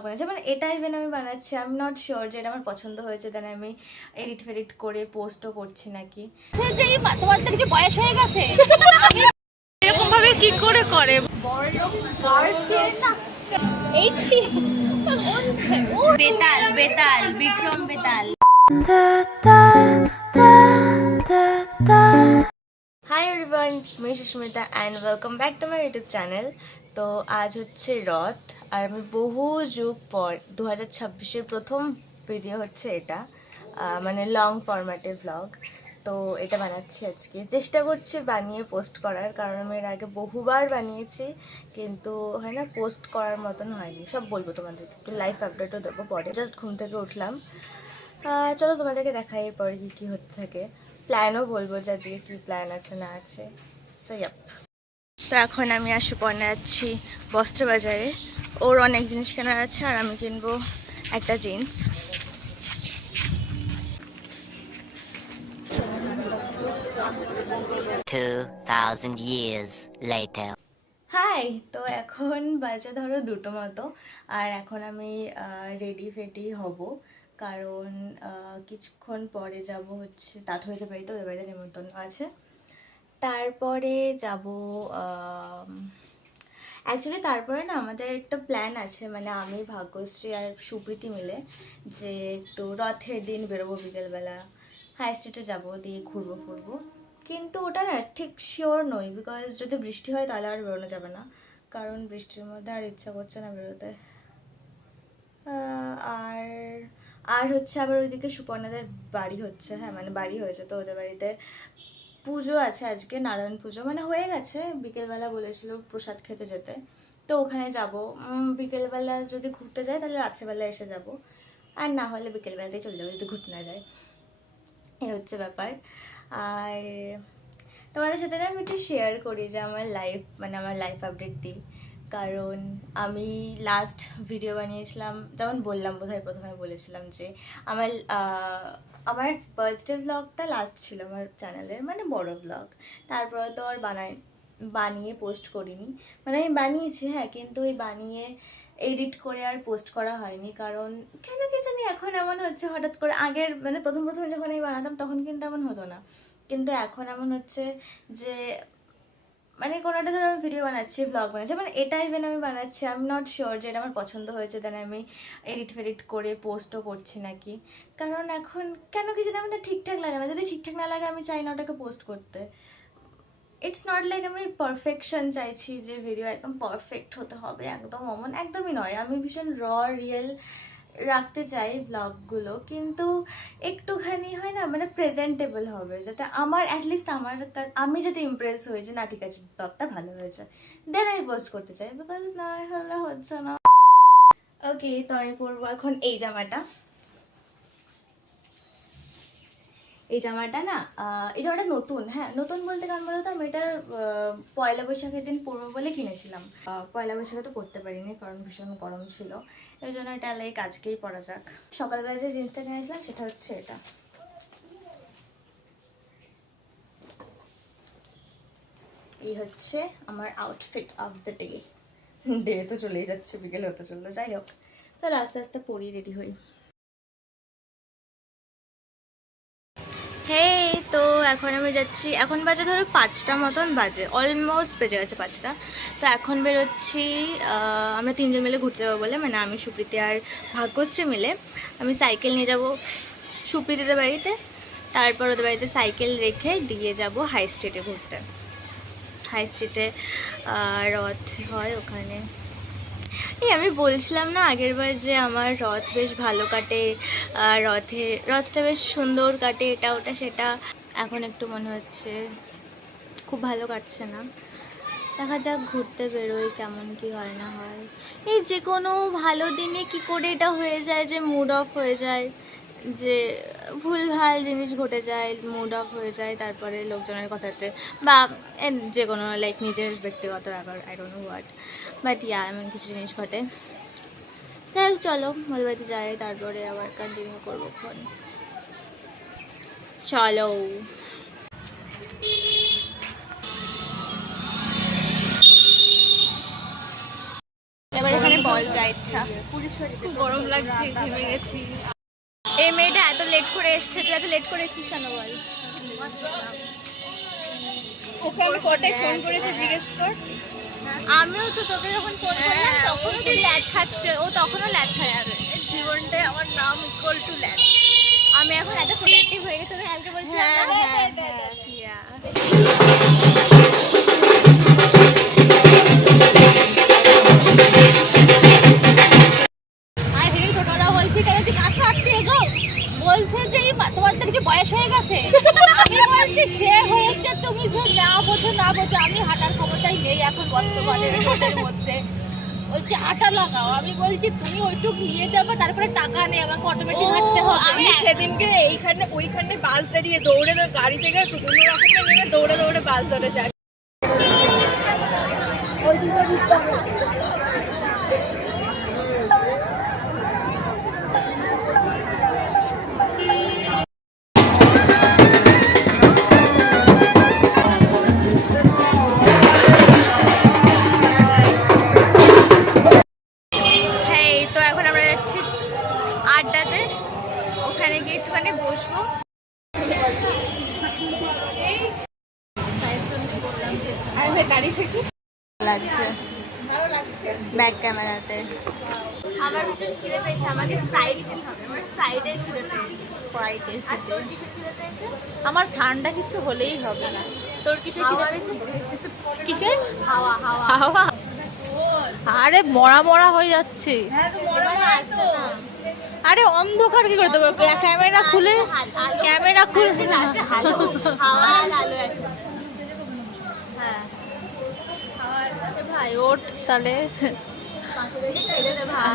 বানাচ্ছি মানে এটা ইভেন আমি বানাচ্ছি, আই এম নট শিওর যে এটা আমার পছন্দ হয়েছে, দেন আমি এডিট ফেডিট করে পোস্টও করছি নাকি। যে তোমাদের কি বয়স হয়ে গেছে? এরকম ভাবে কি করে করে বড় লোক গার্লছে না? এইটি বেতাল বেতাল বিক্রম বেতাল। Hi everyone, it's me Susmita and welcome back to my YouTube channel. তো আজ হচ্ছে রথ, আর আমি বহু যুগ পর 2026-এর প্রথম ভিডিও হচ্ছে এটা, মানে লং ফরম্যাটের ভ্লগ। তো এটা বানাচ্ছি আজকে, চেষ্টা করছি বানিয়ে পোস্ট করার, কারণ আমি এর আগে বহুবার বানিয়েছি কিন্তু হয় না, পোস্ট করার মতন হয়নি। সব বলবো তোমাদেরকে, একটু লাইফ আপডেটও দেবো পরে। জাস্ট ঘুম থেকে উঠলাম, চলো তোমাদেরকে দেখাই এরপরে কী কী হতে থাকে, প্ল্যানও বলবো যে আজকে কী প্ল্যান আছে না আছে। সো ইয়াপ, তো এখন আমি পর্ণে যাচ্ছি বস্ত্রবাজারে। ওর অনেক জিনিস কেনার আছে আর আমি কিনবো একটা জিন্স। 2000 years later. হাই, তো এখন বাজে ধরো 2টো মতো, আর এখন আমি রেডি ফেডি হব, কারণ কিছুক্ষণ পরে যাব হচ্ছে তাঁত হইতে বাড়িতে, ওদের বাড়িতে নিমন্ত্রণ আছে। তারপরে যাব অ্যাকচুয়ালি, তারপরে না আমাদের একটা প্ল্যান আছে, মানে আমি ভাগ্যশ্রী আর সুপ্রীতি মিলে যে একটু রথের দিন বেরোবো বিকেলবেলা, হাই স্ট্রিটে যাবো, দিয়ে ঘুরবো ফুরবো। কিন্তু ওটা না ঠিক শিওর নই, বিকজ যদি বৃষ্টি হয় তাহলে আর বেরোনো যাবে না, কারণ বৃষ্টির মধ্যে আর ইচ্ছা করছে না বেরোতে। আর আর হচ্ছে আবার ওইদিকে সুপর্ণাদের বাড়ি হচ্ছে, হ্যাঁ মানে বাড়ি হয়েছে, তো ওদের বাড়িতে পুজো আছে আজকে, নারায়ণ পুজো, মানে হয়ে গেছে। বিকেলবেলা বলেছিল প্রসাদ খেতে যেতে, তো ওখানে যাব। বিকেলবেলা যদি ঘুরতে যাই তাহলে রাত্রেবেলা এসে যাব, আর না হলে বিকেলবেলাতেই চলে যাবো যদি ঘুরতে না যায়। এই হচ্ছে ব্যাপার। আর তোমাদের সাথে না আমি একটু শেয়ার করি যে আমার লাইফ, মানে আমার লাইফ আপডেট দিই, কারণ আমি লাস্ট ভিডিও বানিয়েছিলাম, যেমন বললাম বোধহয় প্রথমে বলেছিলাম যে আমার আমার বার্থডে ব্লগটা লাস্ট ছিল আমার চ্যানেলের, মানে বড় ব্লগ। তারপরে তো আর বানিয়ে পোস্ট করিনি, মানে আমি বানিয়েছি হ্যাঁ, কিন্তু ওই বানিয়ে এডিট করে আর পোস্ট করা হয়নি, কারণ কেন কি জানি এখন এমন হচ্ছে হঠাৎ করে। আগের মানে প্রথম প্রথম যখন আমি বানাতাম তখন কিন্তু এমন হতো না, কিন্তু এখন এমন হচ্ছে যে মানে কোনো একটা ধরো আমি ভিডিও বানাচ্ছি, ব্লগ বানাচ্ছি, মানে এটা ইভেন আমি বানাচ্ছি, আই এম নট শিওর যে এটা আমার পছন্দ হয়েছে, দেন আমি এডিট ফেডিট করে পোস্টও করছি নাকি। কারণ এখন কেন কি জানি আমার ঠিকঠাক লাগে না, যদি ঠিকঠাক না লাগে আমি চাই না ওটাকে পোস্ট করতে। ইটস নট লাইক আমি পারফেকশন চাইছি যে ভিডিও একদম পারফেক্ট হতে হবে, একদম অমন, একদমই নয়। আমি ভীষণ রিয়েল রাখতে চাই ব্লগগুলো, কিন্তু একটুখানি হয় না, মানে প্রেজেন্টেবল হবে, যাতে আমার অ্যাটলিস্ট আমি যাতে ইমপ্রেস হয়ে যে না ঠিক আছে ব্লগটা ভালো হয়েছে, দেন আমি পোস্ট করতে চাই, বিকজ না হলে হচ্ছে না। ওকে, তো আমি পরবো এখন এই জামাটা। এই জামাটা না, এই জামাটা নতুন, হ্যাঁ নতুন বলতে কারণ বলতো আমি এটা পয়লা বৈশাখের দিন পরবো বলে কিনেছিলাম। পয়লা বৈশাখে তো পরতে পারিনি কারণ ভীষণ গরম ছিল, এই জন্য এটা লাইক আজকেই পরা যাক। সকালবেলা যে জিন্সটা কিনেছিলাম সেটা হচ্ছে এটা। এই হচ্ছে আমার আউটফিট অফ দ্য ডে তো চলেই যাচ্ছে, বিকেল হতে চললো, যাই হোক চলো আস্তে আস্তে পরি, রেডি হই। হেই, তো এখন আমি যাচ্ছি, এখন বাজে ধরো 5টা মতন বাজে, অলমোস্ট বেজে গেছে 5টা। তো এখন বেরোচ্ছি, আমরা 3জন মিলে ঘুরতে যাবো বলে, মানে আমি সুপ্রীতি আর ভাগ্যশ্রী মিলে। আমি সাইকেল নিয়ে যাব সুপ্রীতিদের বাড়িতে, তারপর ওদের বাড়িতে সাইকেল রেখে দিয়ে যাব হাই স্ট্রিটে ঘুরতে। হাই স্ট্রিটে রথ হয় ওখানে। এই আমি বলছিলাম না আগেরবার যে আমার রথ বেশ ভালো কাটে, রথটা বেশ সুন্দর কাটে, এটা ওটা সেটা। এখন একটু মনে হচ্ছে খুব ভালো কাটছে না, দেখা যাক ঘুরতে বেরোই কেমন কি হয় না হয়। এই যে কোনো ভালো দিনে কি করে এটা হয়ে যায় যে মুড অফ হয়ে যায়, যে ভুলভাল জিনিস ঘটে যায়, মুড অফ হয়ে যায়, তারপরে লোকজনের কথাতে বা যে কোনো লাইক নিজের ব্যক্তিগত ব্যাপার, I don't know what, but yeah এমন কিছু জিনিস ঘটে। যাই হোক চলো ওদের বাড়িতে যাই, তারপরে আবার কন্টিনিউ করবো ফোন। চলো, এবার এখানে বল বল যা ইচ্ছা। খুব গরম লাগছে, ঘেমে গেছি। এই মেয়েটা এত লেট করে এসছে, তুই এত লেট করে এসছিস কেন বল? ওকে আমি কটায় ফোন করেছি জিজ্ঞেস কর। আমিও তো তোকে যখন ফোন করলাম তখনও তুই ল্যাদ খাচ্ছে, ও তখনও ল্যাদ খাচ্ছে। জীবনটায় আমার নাম ইকুয়াল টু ল্যাড। আমি এখন এত প্রোডাক্টিভ হয়ে গেছে, তোকে কালকে বলছিলাম হ্যাঁ, না? হ্যাঁ, Yeah. আর হেই ছোটরা বলছে কেন যে কাকা আটকে গো, বলছে যে এই তোমাদেরকে বয়স হয়ে গেছে। আমি বলছি সে হয়েছে, তুমি যে না বোঝো না বোঝো, আমি হাঁটার ক্ষমতাই নেই এখন বর্তমানে রোডের মধ্যে। বলছে হাঁটা লাগাও, আমি বলছি তুমি ওইটুক নিয়ে যাবে, তারপরে টাকা নেই, আমাকে অটোমেটিক হাঁটতে হবে। আমি সেদিনকে এইখানে ওইখানে বাস দাঁড়িয়ে দৌড়ে গাড়ি থেকে কোনো রকমে নেমে দৌড়ে বাস ধরে যাই। হ্যাঁ, তো এখন আমরা যাচ্ছি আড্ডাতে, ওখানে গিয়ে একটুখানি বসবো। গাড়ি থেকে লাগছে ব্যাক ক্যামেরাতে। আমার ভীষণ খিদে পেয়েছে, আমাকে স্প্রাইট খেতে হবে। আমার স্প্রাইটের খিদে পেয়েছে। স্প্রাইটের আর তোর কিসের খিদে পেয়েছে? আমার ঠান্ডা কিছু হলেই হবে না। তোর কিসের খিদে পেয়েছে? কিসের? হাওয়া হাওয়া। হাওয়া। আরে মরা মরা হয়ে যাচ্ছে। হ্যাঁ, তো মনে আসছে না। আরে অন্ধকার কি করে দেবো? ক্যামেরা খুলে ক্যামেরা খুলে আসে আলো, হাওয়া আর আলো আসে। হ্যাঁ খাওয়ার সাথে ভাই ওঠ তাহলে।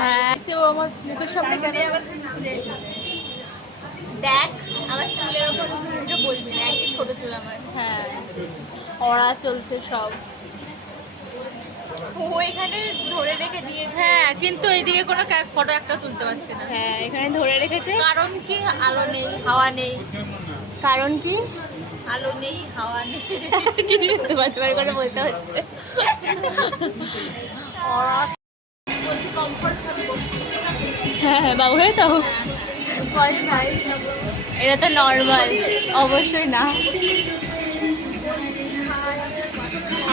হ্যাঁ ও আমার মুখের সামনে কেন? দেখ আমার চুলের ওপর ভিডিও বলবি না, একই ছোট চুল আমার। হ্যাঁ ওরা চলছে সব। ও এখানে ধরে রেখে দিয়েছে। হ্যাঁ কিন্তু এইদিকে কোনো ফটো একটা তুলতে পারছি না। হ্যাঁ, এখানে ধরে রেখেছে। কারণ কি? আলো নেই, হাওয়া নেই। কারণ কি? আলো নেই, হাওয়া নেই। কিছু শুনতে পারতে পারে করে বলতে হচ্ছে। ওরা বলছে কমফর্ট ভাবে বসতে, ঠিক আছে? হ্যাঁ হ্যাঁ, বাবু হয়ে তো এটা তো নর্মাল, অবশ্যই না।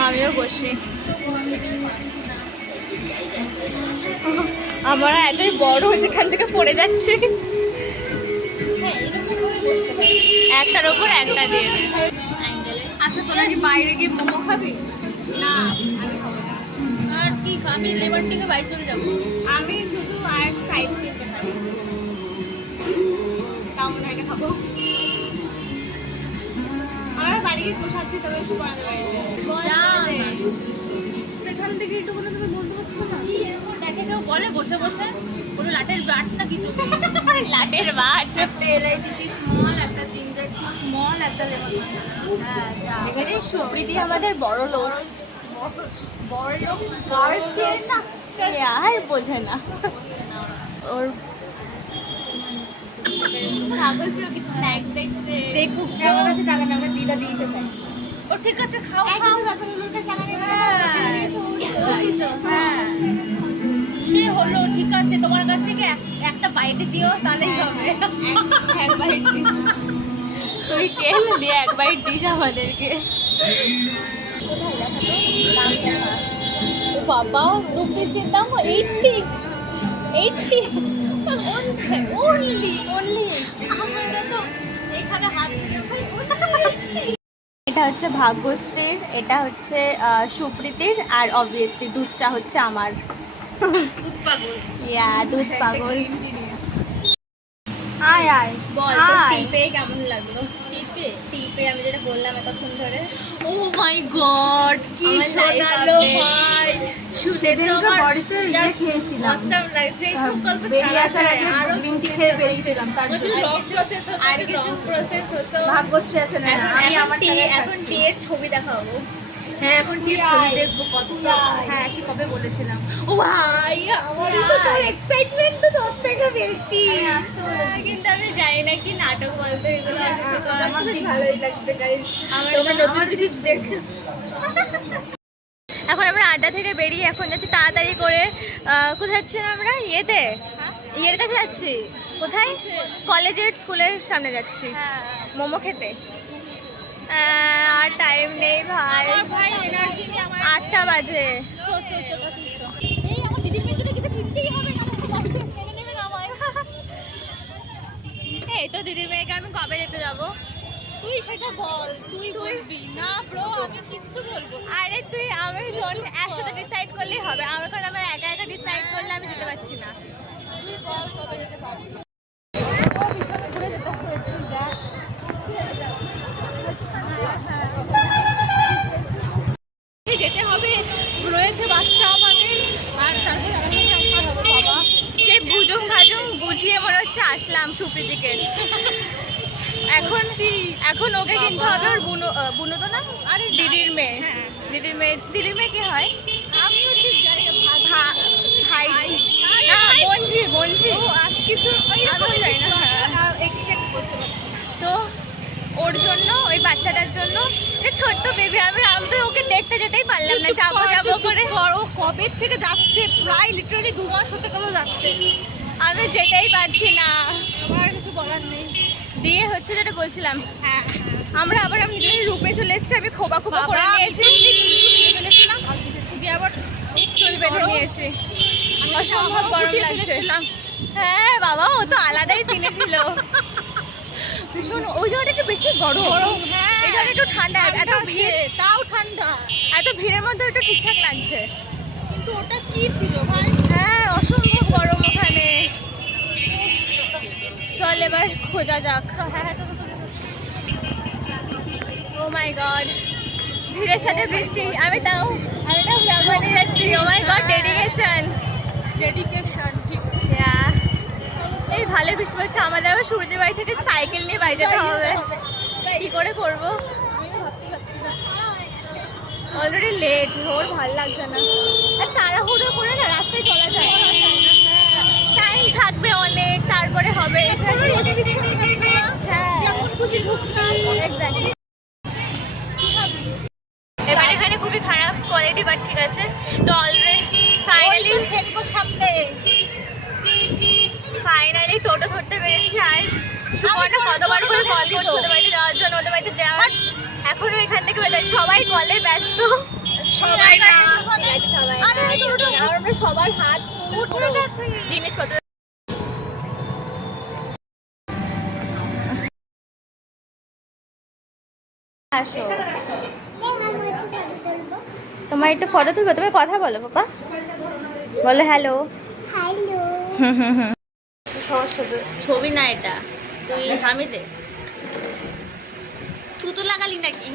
আমিও বসি। আমরা এতই বড় সেখান থেকে পড়ে যাচ্ছি। হ্যাঁ এরকম করে বসতে পারি। একটার ওপর একটা দিয়ে দে। আচ্ছা তোরা কি বাইরে গিয়ে মোমো খাবি? না, আর কি আমি লেমন টিকে বাড়ি চলে যাবো। আমি শুধু আর স্প্রাইট কিনতে পারি, তাও মনে হয় এটা খাবো। আমার বাড়ি গিয়ে প্রসাদ দিতে হবে, এসে বানাতে পারি। যা না। এখান থেকে একটু কোনো তুমি বলতে পারছো না? কি এরকম দেখে কেউ বলে বসে বসে কোনো লাটের বাট নাকি তুমি? লাটের বাট। একটা এলাইচি টি স্মল, একটা জিঞ্জার টি স্মল, একটা লেমন মশলা। হ্যাঁ যা। এখানে সুপ্রীতি আমাদের বড় লোক, বড় লোক গার্লস না। আর বোঝে না ওর স্ন্যাক্স দেখছে। দেখুক আমার কাছে টাকা না, আমার দিদা দিয়েছে তাই। ও ঠিক আছে খাও খাও। ওই তো, হ্যাঁ সে হলো ঠিক আছে, তোমার কাছ থেকে একটা বাইটে দিও তাহলেই হবে। এক বাইট দিস, তুই কেন দিয়ে এক বাইট দিস আমাদেরকে। বাবা দু পিসের দাম 80 অনলি আমরা তো এখানে হাত দিয়ে এটা হচ্ছে ভাগ্যশ্রীর, এটা হচ্ছে সুপ্রীতির, আর অবভিয়াসলি দুধ চা হচ্ছে আমার। দুধ পাগল। ইয়া দুধ পাগল। আয় আয় বল তোর টিপে কেমন লাগলো? টিপে টিপে আমি যেটা বললাম এতক্ষণ ধরে। ও মাই গড কি আমার শোনালো life ভাই। সেদিনকে বাড়িতে ইয়ে খেয়েছিলাম, অসাম লাগছে এই সব গল্প বেরিয়ে আসার ছাড়া আগে যায়। আরো গ্রিন টি খেয়ে বেরিয়েছিলাম, তার জন্য লং প্রসেস হতো, আর কিছু লং প্রসেস হতো। ভাগ্যশ্রী আছে না, আমি আমার টাকায় এখন খাচ্ছি। টি এর ছবি দেখাবো। হ্যাঁ এখন কি ছবি দেখবো কত। হ্যাঁ কি কবে বলেছিলাম। ও ভাই আমার তো তোর এক্সাইটমেন্ট তো তোর থেকে বেশি। কিন্তু আমি জানি না কি নাটক বলতে এগুলো আসতে পারে। আমার বেশ ভালোই লাগছে গাইস। তোমরা নতুন কিছু দেখ। এখন আমরা আড্ডা থেকে বেরিয়ে এখন যাচ্ছি তাড়াতাড়ি করে। কোথায় যাচ্ছি আমরা? ইয়ের কাছে যাচ্ছি। কোথায়? কলেজের স্কুলের সামনে যাচ্ছি মোমো খেতে। আর টাইম নেই ভাই, ভাই এনার্জি নেই আমার। 8টা বাজে। এই আমার দিদির মেয়ের জন্য কিছু কিনতেই হবে না, মেনে নেবে না আমায়। এই তো দিদির মেয়েকে আমি কবে দেখতে যাবো? তুই সেটা বল, তুই বলবি না ব্রো, আমি কিচ্ছু বলবো না। আরে তুই আমি শোন, একসাথে ডিসাইড করলেই হবে। আমার কারণ আমার একা একা ডিসাইড করলে আমি যেতে পারছি না। তুই বল কবে যেতে পারবি। যেতে হবে, রয়েছে বাচ্চা আমাদের, আর তারপরে আসতে হবে বাবা। সে বুঝুম ভাজুম বুঝিয়ে মনে হচ্ছে আসলাম সুপ্রীতিকে। এখন ওকে কিনতে হবে ওর বুনো তো না, আরে দিদির মেয়ে। দিদির মেয়ে কি হয়? আমিও ঠিক জানি না, ভাই না, বঞ্জি। ও আজ কিছু আমিও জানি না। এক্সাক্ট বলতে পারছি না। তো ওর জন্য, ওই বাচ্চাটার জন্য, যে ছোট্ট বেবি, আমি তো ওকে দেখতে যেতেই পারলাম না। যাবো করে ও কবে থেকে যাচ্ছে, প্রায় লিটারালি 2 মাস হতে গেল যাচ্ছে। আমি যেতেই পারছি না। আমার কিছু বলার নেই। দিয়ে হচ্ছে যেটা বলছিলাম, হ্যাঁ আমরা আবার আমি নিজের রূপে চলে এসেছি। আমি খোপা করে নিয়েছি, ফেলেছিলাম দিয়ে আবার চুল বেঁধে নিয়েছি। অসম্ভব গরম লাগছে। ফেলেছিলাম। হ্যাঁ বাবা, ও তো আলাদাই সিনে ছিল। ভীষণ, ওই জায়গাটা একটু বেশি গরম। হ্যাঁ এই জায়গাটা একটু ঠান্ডা। এত ভিড়, তাও ঠান্ডা, এত ভিড়ের মধ্যে ওটা ঠিকঠাক লাগছে। কিন্তু ওটা কি ছিল ভাই? হ্যাঁ, অসম্ভব গরম ওখানে। চল এবার খোঁজা যাক। হ্যাঁ ও মাই গড, ভিড়ের সাথে বৃষ্টি। আমি তাও জার্মানি যাচ্ছি। ও মাই গড, ডেডিকেশন। ঠিক। এই ভালো বৃষ্টি পড়ছে। আমাদের আবার সূর্যের বাড়ি থেকে সাইকেল নিয়ে বাড়ি যেতে হবে। কি করে করবো? আমিও ভাবতে পারছি না। অলরেডি লেট, ওর ভালো লাগছে না। আর তাড়াহুড়ো করে না রাস্তায় চলা যায়, টাইম থাকবে অনেক, তারপরে হবে। হ্যাঁ, যেমন খুশি ঢুকতাম। এক্স্যাক্টলি। এবার এখানে খুবই খারাপ কোয়ালিটি, বাট ঠিক আছে। তো অলরেডি ফাইনালি টোটো ধরতে পেরেছি। আর সুপর্ণা কতবার করে কল করছে ওদের বাড়িতে যাওয়ার জন্য, ওদের বাড়িতে যাওয়ার। এখনো এখান থেকে সবাই কলে ব্যস্ত। সবাই না, সবাই না। আর আমরা সবার হাত পুরো জিনিসপত্র। আসো, তোমার একটু ফটো তুলবো। তুমি কথা বলো পাপা, বলো হ্যালো। ছবি না এটা, তুই হামি দে। থুতু লাগালি নাকি?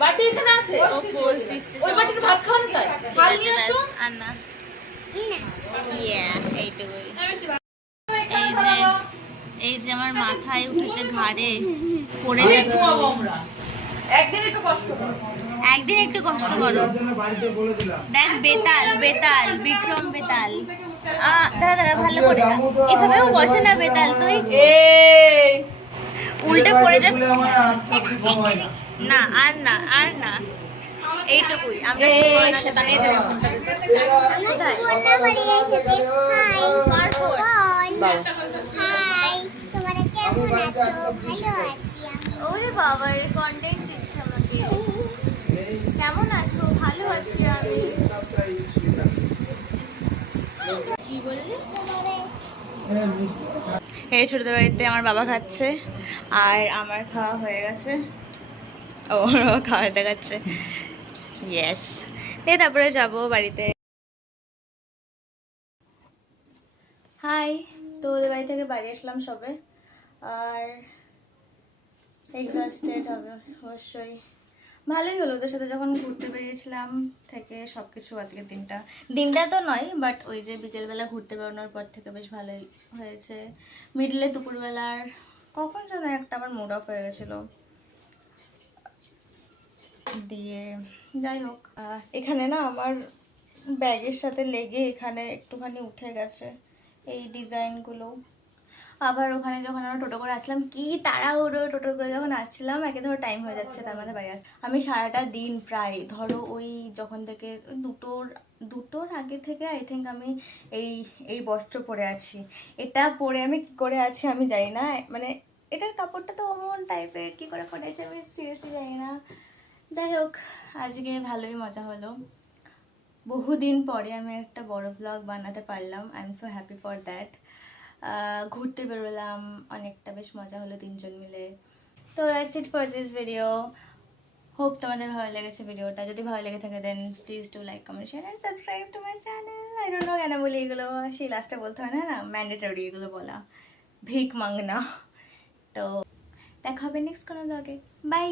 বাটি এখানে আছে, ও পোজ দিচ্ছে। ওই বাটিতে ভাত খাওয়ানো যায়, থাল নিয়ে আসো। আর না, এইটুকুই। এই যে আমার মাথায় উঠেছে, ঘাড়ে পড়ে যাবে। একদিন একটু কষ্ট করো। একদিন একটু কষ্ট করো। দেখ, বেতাল বিক্রম বেতাল। দাদা ভালো করে এভাবেও বসে না বেতাল। তুই উল্টে পড়ে যাচ্ছে। না আর না এইটুকুই। আমরা ওরে বাবার কন্টেন্ট দিচ্ছে আমাকে। কেমন আছো? ভালো আছি আমি। কি বললি? এই ছোটদের বাড়িতে আমার বাবা খাচ্ছে, আর আমার খাওয়া হয়ে গেছে। ও খাওয়া দেখাচ্ছে। ইয়েস, তারপরে যাব বাড়িতে। হাই, তো ওদের বাড়ি থেকে বাড়ি আসলাম সবে। আর এক্সস্টেড হবে অবশ্যই। ভালোই হলো ওদের সাথে যখন ঘুরতে বেরিয়েছিলাম থেকে সব কিছু। আজকের দিনটা তো নয়, বাট ওই যে বিকেলবেলা ঘুরতে বেরোনোর পর থেকে বেশ ভালোই হয়েছে। মিডলে দুপুরবেলার কখন যেন একটা আমার মুড অফ হয়ে গেছিলো। দিয়ে যাই হোক, এখানে না আমার ব্যাগের সাথে লেগে এখানে একটুখানি উঠে গেছে এই ডিজাইনগুলো। আবার ওখানে যখন আমরা টোটো করে আসলাম, কি তাড়াহুড়ো টোটো করে যখন আসছিলাম, একে ধরো টাইম হয়ে যাচ্ছে, তার মধ্যে বাড়ি আমি সারাটা দিন প্রায় ধরো ওই যখন থেকে দুটোর আগে থেকে আই থিঙ্ক আমি এই বস্ত্র পরে আছি। এটা পরে আমি কি করে আছি আমি জানি না, মানে এটার কাপড়টা তো অমন টাইপের, কি করে পরেছে আমি সিরিয়াসলি জানি না। যাই হোক, আজকে ভালোই মজা হলো। বহুদিন পরে আমি একটা বড় ব্লগ বানাতে পারলাম, I am so happy for that. ঘুরতে বেরোলাম, অনেকটা বেশ মজা হলো তিনজন মিলে। তো that's it for this video. Hope তোমাদের ভালো লেগেছে ভিডিওটা। যদি ভালো লেগে থাকে then please do like, comment, share and subscribe to my channel. I don't know কেন বলি এগুলো, সেই লাস্টে বলতে হয় না, ম্যান্ডেটরি এগুলো বলা, ভিক মাংনা। তো দেখা হবে নেক্সট কোনো ব্লগে। বাই।